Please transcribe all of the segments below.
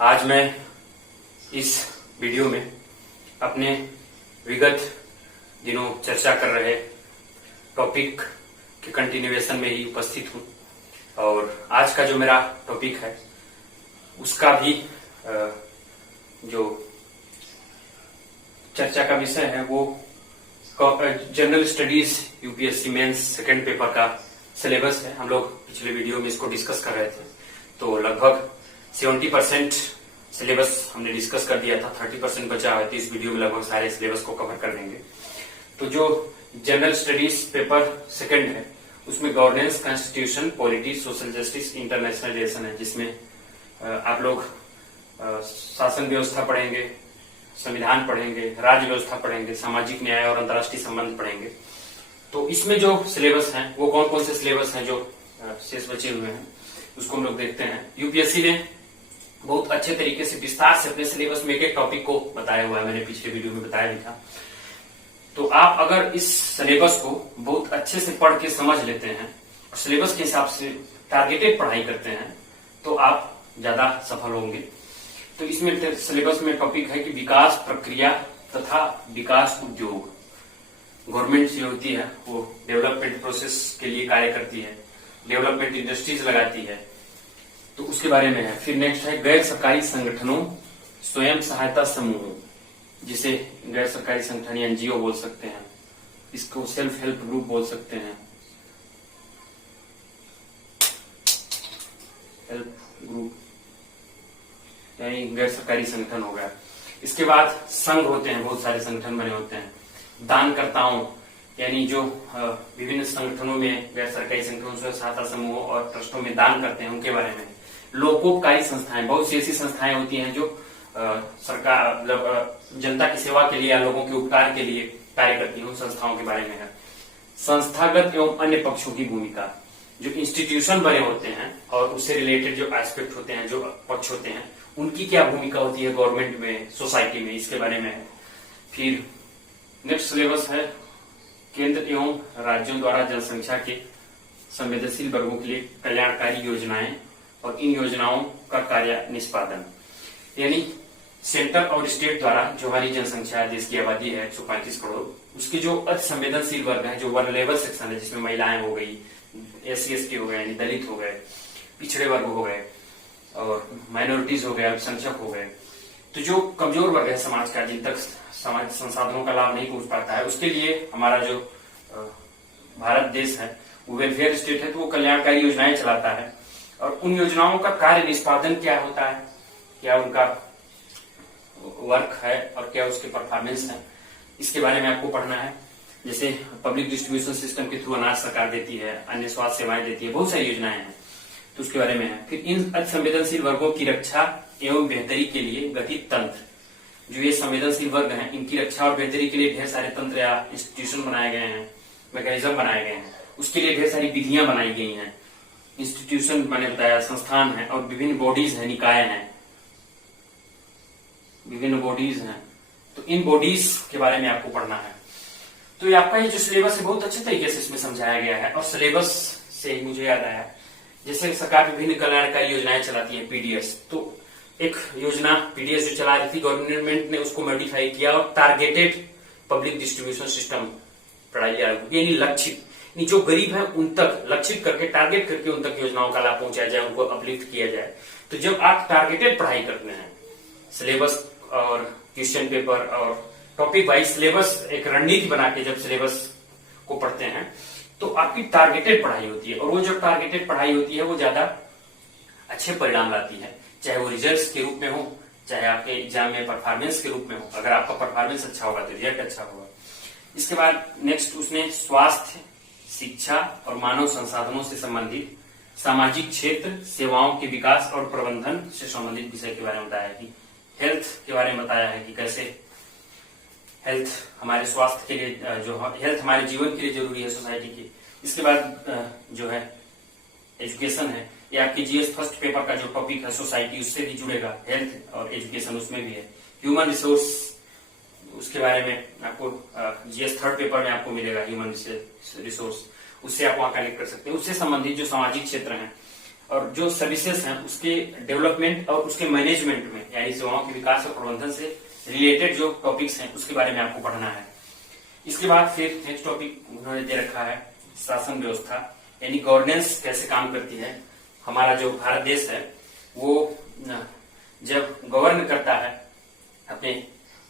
आज मैं इस वीडियो में अपने विगत दिनों चर्चा कर रहे टॉपिक के कंटिन्यूएशन में ही उपस्थित हूँ और आज का जो मेरा टॉपिक है उसका भी जो चर्चा का विषय है वो general studies UPSC mains second paper का सिलेबस है। हम लोग पिछले वीडियो में इसको डिस्कस कर रहे थे, तो लगभग 70% सिलेबस हमने डिस्कस कर दिया था, 30% बचा है, तो इस वीडियो में लगभग सारे सिलेबस को कवर कर देंगे। तो जो जनरल स्टडीज पेपर सेकंड है उसमें governance, constitution, polity, social justice, international relation है, जिसमें आप लोग शासन व्यवस्था पढ़ेंगे, संविधान पढ़ेंगे, राज्य व्यवस्था पढ़ेंगे, सामाजिक न्याय और अंतर्राष्ट्रीय संबंध पढ़ेंगे। तो इसमें जो सिलेबस हैं वो कौन कौन से सिलेबस हैं जो शेष बचे हुए हैं उसको हम लोग देखते हैं। यूपीएससी ने बहुत अच्छे तरीके से विस्तार से अपने सिलेबस में एक एक टॉपिक को बताया हुआ है, मैंने पिछले वीडियो में बताया भी था। तो आप अगर इस सिलेबस को बहुत अच्छे से पढ़ के समझ लेते हैं और सिलेबस के हिसाब से टारगेटेड पढ़ाई करते हैं तो आप ज्यादा सफल होंगे। तो इसमें सिलेबस में टॉपिक है कि विकास प्रक्रिया तथा विकास उद्योग। गवर्नमेंट जो होती है वो डेवलपमेंट प्रोसेस के लिए कार्य करती है, डेवलपमेंट इंडस्ट्रीज लगाती है, तो उसके बारे में है। फिर नेक्स्ट है गैर सरकारी संगठनों, स्वयं सहायता समूह, जिसे गैर सरकारी संगठन एनजीओ बोल सकते हैं, इसको सेल्फ हेल्प ग्रुप बोल सकते हैं, हेल्प ग्रुप यानी गैर सरकारी संगठन हो गया। इसके बाद संघ होते हैं, बहुत सारे संगठन बने होते हैं। दानकर्ताओं यानी जो विभिन्न संगठनों में, गैर सरकारी संगठनों, स्वयं सहायता समूहों और ट्रस्टों में दान करते हैं, उनके बारे में। लोकोपकारी संस्थाएं, बहुत सी ऐसी संस्थाएं होती हैं जो सरकार मतलब जनता की सेवा के लिए या लोगों के उपकार के लिए कार्य करती हैं, उन संस्थाओं के बारे में है। संस्थागत एवं अन्य पक्षों की भूमिका, जो इंस्टीट्यूशन बने होते हैं और उससे रिलेटेड जो एस्पेक्ट होते हैं, जो पक्ष होते हैं, उनकी क्या भूमिका होती है गवर्नमेंट में, सोसाइटी में, इसके बारे में है। फिर नेक्स्ट सिलेबस है केंद्र एवं राज्यों द्वारा जनसंख्या के संवेदनशील वर्गों के लिए कल्याणकारी योजनाएं और इन योजनाओं का कार्य निष्पादन, यानी सेंटर और स्टेट द्वारा जो हमारी जनसंख्या, देश की आबादी है 135 करोड़, उसके जो अति संवेदनशील वर्ग है, जो वल्नरेबल सेक्शन है, जिसमें महिलाएं हो गई, SC ST हो गए यानी दलित हो गए, पिछड़े वर्ग हो गए और माइनॉरिटीज हो गए, अल्पसंख्यक हो गए, तो जो कमजोर वर्ग है समाज का, जिन तक समाज संसाधनों का लाभ नहीं पहुंच पाता है, उसके लिए हमारा जो भारत देश है वो वेलफेयर स्टेट है, तो वो कल्याणकारी योजनाएं चलाता है। और उन योजनाओं का कार्य निष्पादन क्या होता है, क्या उनका वर्क है और क्या उसके परफॉर्मेंस है, इसके बारे में आपको पढ़ना है। जैसे पब्लिक डिस्ट्रीब्यूशन सिस्टम के थ्रू अनाज सरकार देती है, अन्य स्वास्थ्य सेवाएं देती है, बहुत सारी योजनाएं हैं, तो उसके बारे में है। फिर इन अति संवेदनशील वर्गों की रक्षा एवं बेहतरी के लिए गठित तंत्र, जो ये संवेदनशील वर्ग हैं इनकी रक्षा और बेहतरी के लिए ढेर सारे तंत्र या इंस्टीट्यूशन बनाए गए हैं, मैकेनिज्म बनाए गए हैं, उसके लिए ढेर सारी विधियां बनाई गई हैं, इंस्टीट्यूशन मैंने बताया, संस्थान है और विभिन्न बॉडीज हैं, निकाय हैं, विभिन्न बॉडीज हैं, तो इन बॉडीज के बारे में आपको पढ़ना है। तो ये आपका ये जो सिलेबस है बहुत अच्छे तरीके से इसमें समझाया गया है। और सिलेबस से ही मुझे याद आया, जैसे सरकार विभिन्न कल्याणकारी योजनाएं चलाती है, PDS, तो एक योजना PDS जो चला रही थी गवर्नमेंट ने उसको मॉडिफाई किया और टारगेटेड पब्लिक डिस्ट्रीब्यूशन सिस्टम पढ़ाई यानी लक्षित, जो गरीब है उन तक लक्षित करके, टारगेट करके उन तक योजनाओं का लाभ पहुंचाया जाए, उनको अपलिफ्ट किया जाए। तो जब आप टारगेटेड पढ़ाई करते हैं, सिलेबस और क्वेश्चन पेपर और टॉपिक वाइज सिलेबस, एक रणनीति बना के जब सिलेबस को पढ़ते हैं तो आपकी टारगेटेड पढ़ाई होती है, और वो जो टारगेटेड पढ़ाई होती है वो ज्यादा अच्छे परिणाम लाती है, चाहे वो रिजल्ट्स के रूप में हो, चाहे आपके एग्जाम में परफॉर्मेंस के रूप में हो। अगर आपका परफॉर्मेंस अच्छा होगा तो रिजल्ट अच्छा होगा। इसके बाद नेक्स्ट उसने स्वास्थ्य, शिक्षा और मानव संसाधनों से संबंधित सामाजिक क्षेत्र, सेवाओं के विकास और प्रबंधन से संबंधित विषय के बारे में बताया है, कि हेल्थ के बारे में बताया है कि कैसे हेल्थ हमारे स्वास्थ्य के लिए, जो हेल्थ हमारे जीवन के लिए जरूरी है सोसाइटी की। इसके बाद जो है एजुकेशन है, ये आपके GS फर्स्ट पेपर का जो टॉपिक है सोसाइटी, उससे भी जुड़ेगा, हेल्थ और एजुकेशन उसमें भी है। ह्यूमन रिसोर्स, उसके बारे में आपको GS थर्ड पेपर में आपको मिलेगा, ह्यूमन रिसोर्स, उससे आप वहां कनेक्ट कर सकते हैं। उससे संबंधित जो सामाजिक क्षेत्र हैं, और जो सर्विसेज हैं उसके डेवलपमेंट और उसके मैनेजमेंट में, यानी सेवाओं के विकास और प्रबंधन से रिलेटेड जो टॉपिक्स हैं उसके बारे में आपको पढ़ना है। इसके बाद फिर नेक्स्ट टॉपिक उन्होंने दे रखा है शासन व्यवस्था, यानी गवर्नेंस कैसे काम करती है। हमारा जो भारत देश है वो जब गवर्न करता है अपने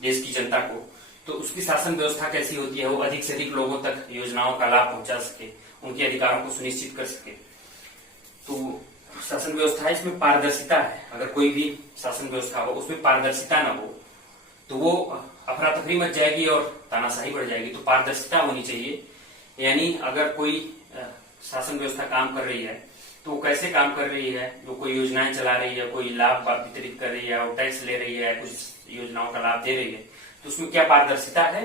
देश की जनता को, तो उसकी शासन व्यवस्था कैसी होती है, वो अधिक से अधिक लोगों तक योजनाओं का लाभ पहुंचा सके, उनके अधिकारों को सुनिश्चित कर सके। तो शासन व्यवस्था इसमें पारदर्शिता है। अगर कोई भी शासन व्यवस्था हो उसमें पारदर्शिता ना हो तो वो अफरा तफरी मच जाएगी और तानाशाही बढ़ जाएगी। तो पारदर्शिता होनी चाहिए, यानी अगर कोई शासन व्यवस्था काम कर रही है तो वो कैसे काम कर रही है, वो कोई योजनाएं चला रही है, कोई लाभ वितरित कर रही है, और टैक्स ले रही है, कुछ योजनाओं का लाभ दे रही है, तो उसमें क्या पारदर्शिता है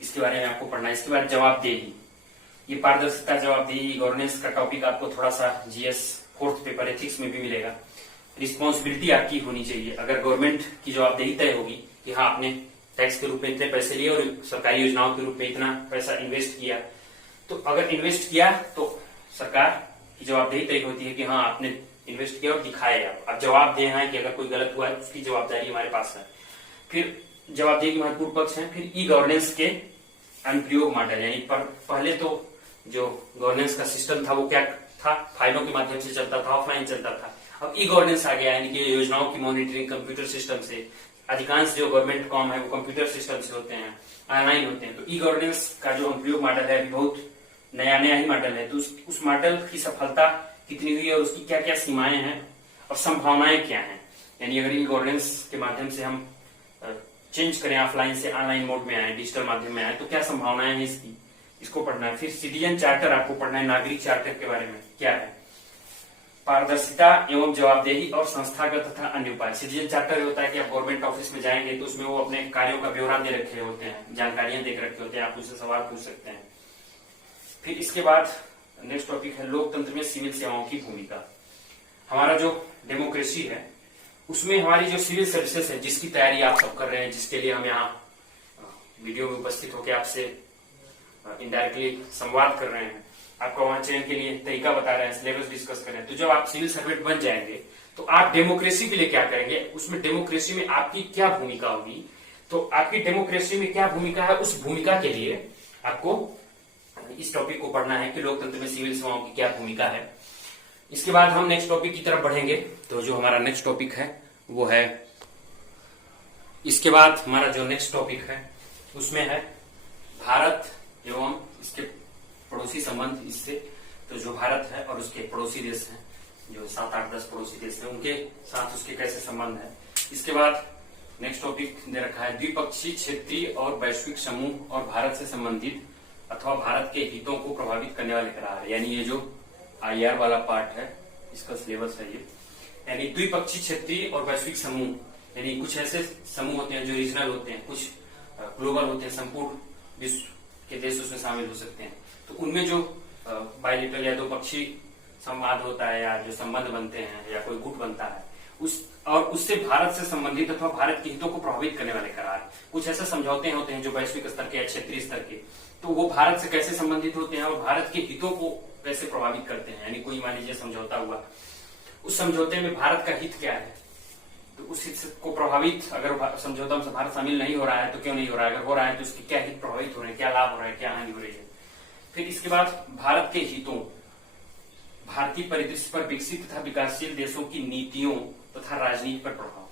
इसके बारे में आपको पढ़ना है। इसके बाद जवाबदेही, ये पारदर्शिता, जवाबदेही, गवर्नेंस का टॉपिक आपको थोड़ा सा जीएस 4th पेपर एथिक्स में भी मिलेगा। रिस्पॉन्सिबिलिटी आपकी होनी चाहिए। अगर गवर्नमेंट की जवाबदेही तय होगी कि हाँ आपने टैक्स के रूप में इतने पैसे लिए और सरकारी योजनाओं के रूप में इतना पैसा इन्वेस्ट किया, तो अगर इन्वेस्ट किया तो सरकार की जवाबदेही तय होती है कि हाँ आपने इन्वेस्ट किया और दिखाया, आप जवाब दे हैं कि अगर कोई गलत हुआ है तो उसकी जवाबदारी हमारे पास है। फिर जवाबदेही के महत्वपूर्ण पक्ष हैं। फिर ई गवर्नेंस के अनुप्रयोग मॉडल, यानी पहले तो जो गवर्नेंस का सिस्टम था वो क्या था, फाइलों के माध्यम से चलता था, ऑफलाइन चलता था। अब ई गवर्नेंस आ गया, यानी कि योजनाओं की मॉनिटरिंग कंप्यूटर सिस्टम से, अधिकांश जो गवर्नमेंट काम है वो कंप्यूटर सिस्टम से होते हैं, ऑनलाइन होते हैं। तो ई गवर्नेंस का जो अनुप्रयोग मॉडल है अभी बहुत नया ही मॉडल है। तो उस मॉडल की सफलता कितनी हुई है और उसकी क्या क्या सीमाएं हैं और संभावनाएं क्या हैं, यानी अगर ई गवर्नेंस के माध्यम से हम चेंज करें, ऑफलाइन से ऑनलाइन मोड में आए, डिजिटल माध्यम में आए, तो क्या संभावनाएं हैं इसकी, इसको पढ़ना है। फिर सिटीजन चार्टर आपको पढ़ना है, नागरिक चार्टर के बारे में क्या है, पारदर्शिता एवं जवाबदेही और संस्थागत तथा अन्य उपाय। सिटीजन चार्टर होता है कि आप गवर्नमेंट ऑफिस में जाएंगे तो उसमें वो अपने कार्यों का ब्यौरा दे रखे होते हैं, जानकारियां दे रखे होते हैं, आप उससे सवाल पूछ सकते हैं। फिर इसके बाद नेक्स्ट टॉपिक है लोकतंत्र में सिविल सेवाओं की भूमिका। हमारा जो डेमोक्रेसी है उसमें हमारी जो सिविल सर्विसेज है जिसकी तैयारी आप सब कर रहे हैं, जिसके लिए हम यहाँ वीडियो में उपस्थित होकर आपसे इनडायरेक्टली संवाद कर रहे हैं, आपका वहां चयन के लिए तरीका बता रहे हैं, सिलेबस डिस्कस कर रहे हैं। तो जब आप सिविल सर्वेंट बन जाएंगे तो आप डेमोक्रेसी के लिए क्या करेंगे, उसमें डेमोक्रेसी में आपकी क्या भूमिका होगी, तो आपकी डेमोक्रेसी में क्या भूमिका है, उस भूमिका के लिए आपको इस टॉपिक को पढ़ना है कि लोकतंत्र में सिविल सेवाओं की क्या भूमिका है। इसके बाद हम नेक्स्ट टॉपिक की तरफ बढ़ेंगे। तो जो हमारा नेक्स्ट टॉपिक है वो है, इसके बाद हमारा जो नेक्स्ट टॉपिक है उसमें है भारत एवं इसके पड़ोसी संबंध इससे। तो जो भारत है और उसके पड़ोसी देश हैं, जो 7, 8, 10 पड़ोसी देश हैं, उनके साथ उसके कैसे संबंध है। इसके बाद नेक्स्ट टॉपिक दे रखा है द्विपक्षीय, क्षेत्रीय और वैश्विक समूह और भारत से संबंधित अथवा भारत के हितों को प्रभावित करने वाले करार, यानी ये जो IR वाला पार्ट है इसका सिलेबस है ये। यानी द्विपक्षीय, क्षेत्रीय और वैश्विक समूह, यानी कुछ ऐसे समूह होते हैं जो रीजनल होते हैं, कुछ ग्लोबल होते हैं, संपूर्ण विश्व के देश उसमें शामिल हो सकते हैं। तो उनमें जो बायलिटरल या दो पक्षी संवाद होता है या जो संबंध बनते हैं या कोई गुट बनता है उससे भारत से संबंधित अथवा भारत के हितों को प्रभावित करने वाले करार, कुछ ऐसे समझौते होते हैं जो वैश्विक स्तर के या क्षेत्रीय स्तर के, तो वो भारत से कैसे संबंधित होते हैं और भारत के हितों को कैसे प्रभावित करते हैं। यानी कोई मान लीजिए समझौता हुआ, उस समझौते में भारत का हित क्या है, तो उस हित को प्रभावित, अगर समझौता में भारत शामिल नहीं हो रहा है तो क्यों नहीं हो रहा है, अगर हो रहा है तो उसके क्या हित प्रभावित हो रहे हैं, क्या लाभ हो रहा है, क्या हानि हो रही है। फिर इसके बाद भारत के हितों, भारतीय परिदृश्य पर विकसित तथा विकासशील देशों की नीतियों तथा राजनीति पर प्रभाव।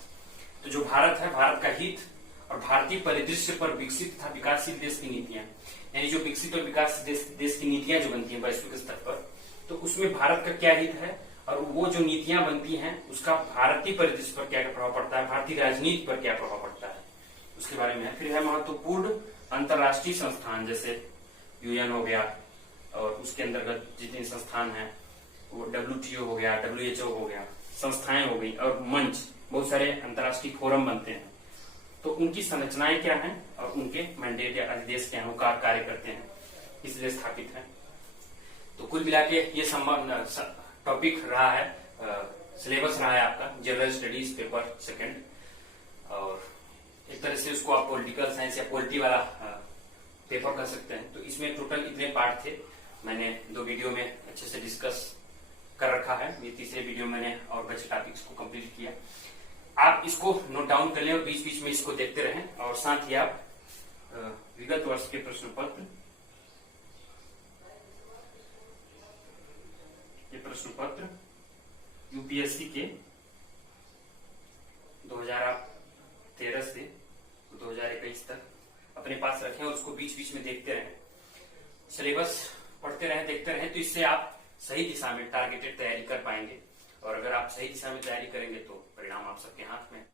तो जो भारत है, भारत का हित और भारतीय परिदृश्य पर विकसित तथा विकासशील देश की नीतियां, यानी जो विकसित और विकास देश की नीतियां जो बनती हैं वैश्विक स्तर पर, तो उसमें भारत का क्या हित है और वो जो नीतियां बनती हैं उसका भारतीय परिदृश्य पर क्या प्रभाव पड़ता है, भारतीय राजनीति पर क्या प्रभाव पड़ता है, उसके बारे में है। फिर है महत्वपूर्ण अंतर्राष्ट्रीय संस्थान, जैसे UN हो गया और उसके अंतर्गत जितने संस्थान हैं, वो WTO हो गया, WHO हो गया, संस्थाएं हो गई, और मंच, बहुत सारे अंतर्राष्ट्रीय फोरम बनते हैं। तो उनकी संरचनाएं क्या हैं और उनके मैंडेट या अधिदेश क्या है, वो कार्य करते हैं, इसलिए स्थापित है। तो कुल मिला के ये टॉपिक रहा है, सिलेबस रहा है आपका जनरल स्टडीज पेपर 2, और एक तरह से उसको आप पॉलिटिकल साइंस या पॉलिटी वाला पेपर कर सकते हैं। तो इसमें टोटल इतने पार्ट थे, मैंने 2 वीडियो में अच्छे से डिस्कस कर रखा है। ये तीसरे वीडियो मैंने और बचे टॉपिक्स को कंप्लीट किया। आप इसको नोट डाउन कर लें और बीच बीच में इसको देखते रहें, और साथ ही आप विगत वर्ष के प्रश्न पत्र, ये प्रश्न पत्र यूपीएससी के 2013 से 2021 तक अपने पास रखें और उसको बीच बीच में देखते रहें। सिलेबस पढ़ते रहें, देखते रहें, तो इससे आप सही दिशा में टारगेटेड तैयारी कर पाएंगे। और अगर आप सही दिशा में तैयारी करेंगे तो परिणाम आप सबके हाथ में।